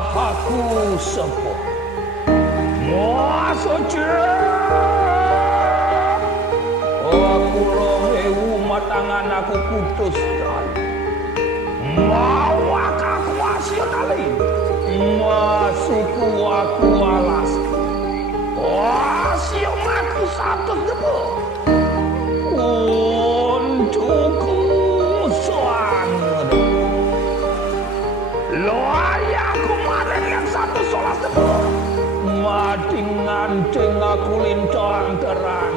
aku sepuh Moasoce aku rohewu matangan aku putus tali mau aku masih tali masuku aku alas siung aku satu debu untukku suang lo aku kemarin yang satu solas debu mading ngancing aku lintang terang